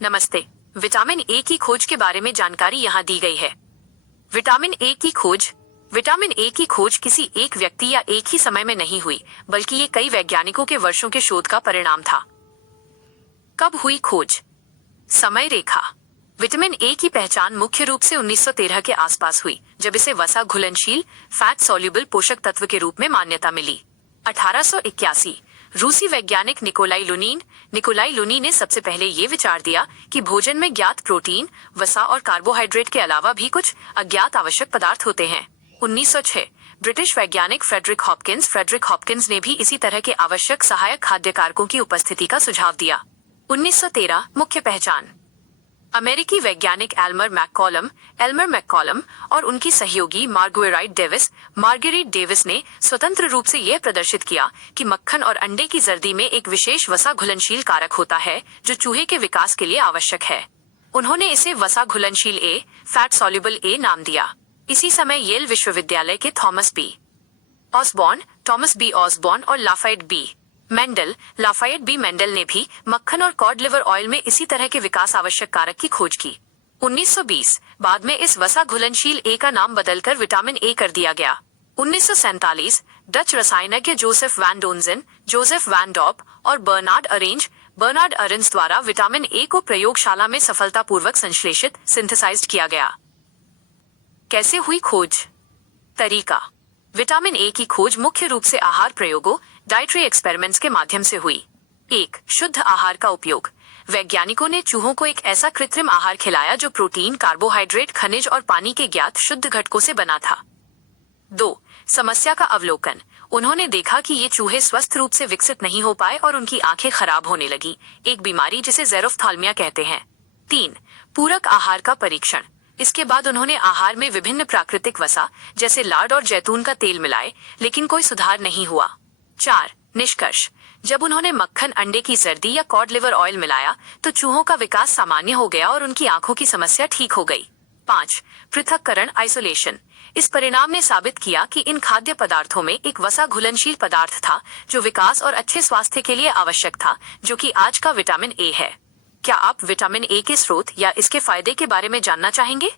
नमस्ते। Vitamin A की खोज के बारे में जानकारी यहाँ दी गई है। विटामिन ए की खोज। विटामिन ए की खोज किसी एक व्यक्ति या एक ही समय में नहीं हुई, बल्कि ये कई वैज्ञानिकों के वर्षों के शोध का परिणाम था। कब हुई खोज? समय रेखा। विटामिन ए की पहचान मुख्य रूप से 1913 के आसपास हुई, जब इसे वसा घुलनशील फैट सॉल्युबल पोषक तत्व के रूप में मान्यता मिली। 1881 रूसी वैज्ञानिक निकोलाई लुनी ने सबसे पहले ये विचार दिया कि भोजन में ज्ञात प्रोटीन, वसा और कार्बोहाइड्रेट के अलावा भी कुछ अज्ञात आवश्यक पदार्थ होते हैं। 1906 ब्रिटिश वैज्ञानिक फ्रेडरिक हॉपकिंस ने भी इसी तरह के आवश्यक सहायक खाद्य कारकों की उपस्थिति का सुझाव दिया। 1913 मुख्य पहचान। अमेरिकी वैज्ञानिक एल्मर मैककॉलम और उनकी सहयोगी मार्गेरिट डेविस ने स्वतंत्र रूप से यह प्रदर्शित किया कि मक्खन और अंडे की जर्दी में एक विशेष वसा घुलनशील कारक होता है जो चूहे के विकास के लिए आवश्यक है। उन्होंने इसे वसा घुलनशील ए, फैट सॉल्युबल ए नाम दिया। इसी समय येल विश्वविद्यालय के थॉमस बी ऑसबॉर्न और लाफायेट बी मेंडल ने भी मक्खन और कॉड लिवर ऑयल में इसी तरह के विकास आवश्यक कारक की खोज की। 1920 बाद में इस वसा घुलनशील ए का नाम बदलकर विटामिन ए कर दिया गया। 1947 डच रसायनज्ञ जोसेफ वैन डॉप और बर्नार्ड अरेंज द्वारा विटामिन ए को प्रयोगशाला में सफलतापूर्वक संश्लेषित सिंथेसाइज्ड किया गया। कैसे हुई खोज? तरीका। विटामिन ए की खोज मुख्य रूप से आहार प्रयोगों डाइटरी एक्सपेरिमेंट्स के माध्यम से हुई। 1. शुद्ध आहार का उपयोग। वैज्ञानिकों ने चूहों को एक ऐसा कृत्रिम आहार खिलाया जो प्रोटीन, कार्बोहाइड्रेट, खनिज और पानी के ज्ञात शुद्ध घटकों से बना था। 2. समस्या का अवलोकन। उन्होंने देखा कि ये चूहे स्वस्थ रूप से विकसित नहीं हो पाए और उनकी आंखें खराब होने लगी, एक बीमारी जिसे ज़ेरोफ्थाल्मिया कहते हैं। 3. पूरक आहार का परीक्षण। इसके बाद उन्होंने आहार में विभिन्न प्राकृतिक वसा जैसे लार्ड और जैतून का तेल मिलाए, लेकिन कोई सुधार नहीं हुआ। 4. निष्कर्ष। जब उन्होंने मक्खन, अंडे की जर्दी या कॉड लिवर ऑयल मिलाया तो चूहों का विकास सामान्य हो गया और उनकी आंखों की समस्या ठीक हो गई। 5. पृथक्करण आइसोलेशन। इस परिणाम ने साबित किया कि इन खाद्य पदार्थों में एक वसा घुलनशील पदार्थ था जो विकास और अच्छे स्वास्थ्य के लिए आवश्यक था, जो कि आज का विटामिन ए है। क्या आप विटामिन ए के स्रोत या इसके फायदे के बारे में जानना चाहेंगे?